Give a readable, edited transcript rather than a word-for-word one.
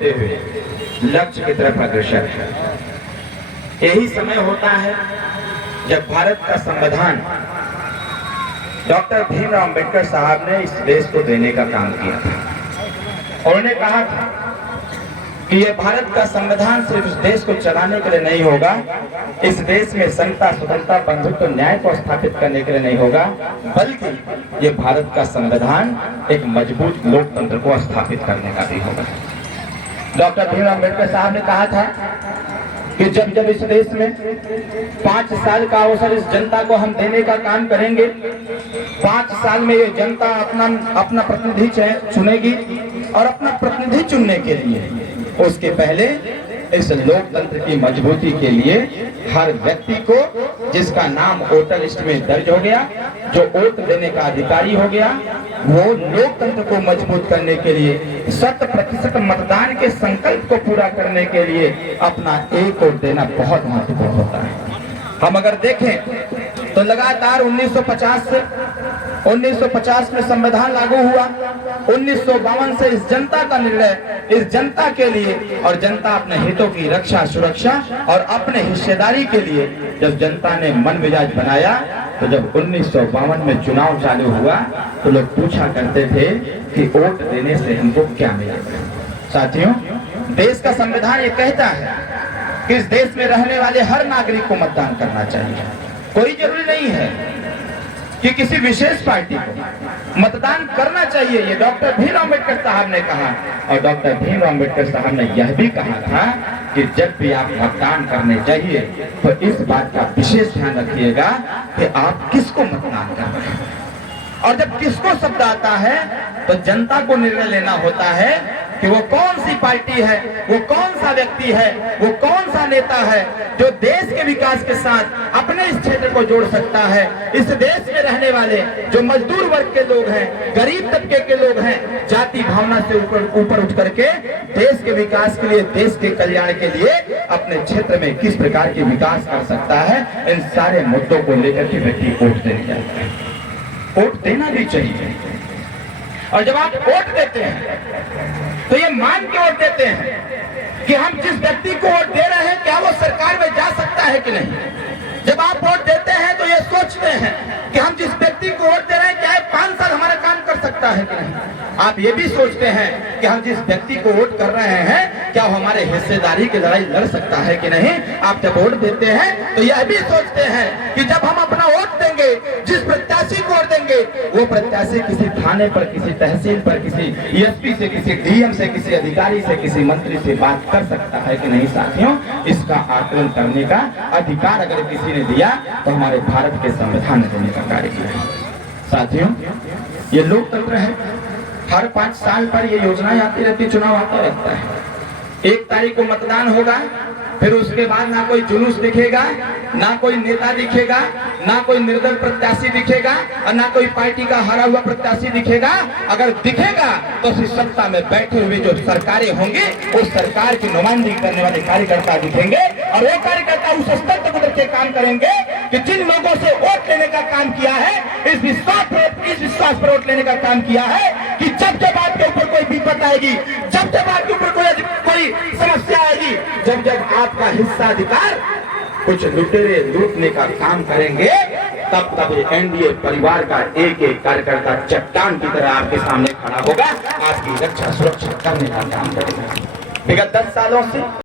हुए लक्ष्य की तरफ अग्रसर है। यही समय होता है जब भारत का संविधान डॉक्टर भीमराव अंबेडकर साहब ने इस देश को देने का काम किया था। उन्होंने कहा था कि ये भारत का संविधान सिर्फ इस देश को चलाने के लिए नहीं होगा, इस देश में समता, स्वतंत्रता, बंधुत्व, न्याय को स्थापित करने के लिए नहीं होगा, बल्कि ये भारत का संविधान एक मजबूत लोकतंत्र को स्थापित करने का भी होगा। डॉक्टर भीमराव अम्बेडकर साहब ने कहा था कि जब इस देश में 5 साल का अवसर इस जनता को हम देने का काम करेंगे, 5 साल में ये जनता अपना प्रतिनिधि चुनेगी और अपना प्रतिनिधि चुनने के लिए उसके पहले इस लोकतंत्र की मजबूती के लिए हर व्यक्ति को जिसका नाम वोटर लिस्ट में दर्ज हो गया, जो वोट देने का अधिकारी हो गया, वो लोकतंत्र को मजबूत करने के लिए 100% मतदान के संकल्प को पूरा करने के लिए अपना एक वोट देना बहुत महत्वपूर्ण होता है। हम अगर देखें तो लगातार 1950 में संविधान लागू हुआ, 1952 से इस जनता का निर्णय, इस जनता के लिए और जनता अपने हितों की रक्षा, सुरक्षा और अपने हिस्सेदारी के लिए जब जनता ने मन मिजाज बनाया, तो जब 1952 में चुनाव चालू हुआ तो लोग पूछा करते थे कि वोट देने से हमको क्या मिलेगा। साथियों, देश का संविधान ये कहता है कि इस देश में रहने वाले हर नागरिक को मतदान करना चाहिए। कोई जरूरी नहीं है कि किसी विशेष पार्टी को मतदान करना चाहिए, ये डॉक्टर भीमराव अम्बेडकर साहब ने कहा। और डॉक्टर भीमराव अम्बेडकर साहब ने यह भी कहा था कि जब भी आप मतदान करने जाइए तो इस बात का विशेष ध्यान रखिएगा कि आप किसको मतदान कर रहे हैं। और जब किसको शब्द आता है तो जनता को निर्णय लेना होता है कि वो कौन सी पार्टी है, वो कौन सा व्यक्ति है, वो कौन सा नेता है जो देश के विकास के साथ अपने इस क्षेत्र को जोड़ सकता है। इस देश में रहने वाले जो मजदूर वर्ग के लोग हैं, गरीब तबके के लोग हैं, जाति भावना से ऊपर उठ करके देश के विकास के लिए, देश के कल्याण के लिए अपने क्षेत्र में किस प्रकार की विकास कर सकता है, इन सारे मुद्दों को लेकर के व्यक्ति वोट देने जाता है। वोट देना भी चाहिए। और जब आप वोट देते हैं तो ये मान के वोट देते हैं कि हम जिस व्यक्ति को वोट दे रहे हैं क्या वो सरकार में जा सकता है कि नहीं। जब आप वोट देते हैं तो ये सोचते हैं कि हम जिस व्यक्ति को वोट दे रहे हैं क्या 5 साल हमारा काम कर सकता है कि नहीं। आप ये भी सोचते हैं कि हम जिस व्यक्ति को वोट कर रहे हैं क्या वो हमारे हिस्सेदारी की लड़ाई लड़ सकता है कि नहीं। आप जब वोट देते हैं तो यह भी सोचते हैं कि जब हम अपना वोट देंगे, जिस प्रत्याशी को वोट देंगे, वो प्रत्याशी किसी थाने पर, किसी तहसील पर, किसी एसपी से, किसी डीएम से, किसी अधिकारी से, किसी मंत्री से बात कर सकता है कि नहीं। साथियों, इसका आकलन करने का अधिकार अगर किसी ने दिया तो हमारे भारत के संविधान ने देने का कार्य किया है। साथियों, ये लोकतंत्र है। हर 5 साल पर ये योजनाएं आती रहती, चुनाव आता रहता है। 1 तारीख को मतदान होगा, फिर उसके बाद ना कोई जुलूस दिखेगा, ना कोई नेता दिखेगा, ना कोई निर्दल प्रत्याशी दिखेगा और ना कोई पार्टी का हारा हुआ प्रत्याशी दिखेगा। अगर दिखेगा तो उसी सत्ता में बैठे हुए जो सरकारें होंगी उस सरकार की नुमाइंदगी करने वाले कार्यकर्ता दिखेंगे और वो कार्यकर्ता उस स्तर तक उतर के काम करेंगे कि जिन लोगों से वोट लेने का काम किया है, इस विश्वास पर वोट लेने का काम किया है कि जब आपके ऊपर कोई विपत आएगी, जब आपके ऊपर कोई समस्या आएगी, जब आपका हिस्साधिकार कुछ लुटेरे लूटने का काम करेंगे, तब एनडीए परिवार का एक कार्यकर्ता चट्टान की तरह आपके सामने खड़ा होगा, आपकी रक्षा सुरक्षा करने का काम करेगा। विगत 10 सालों से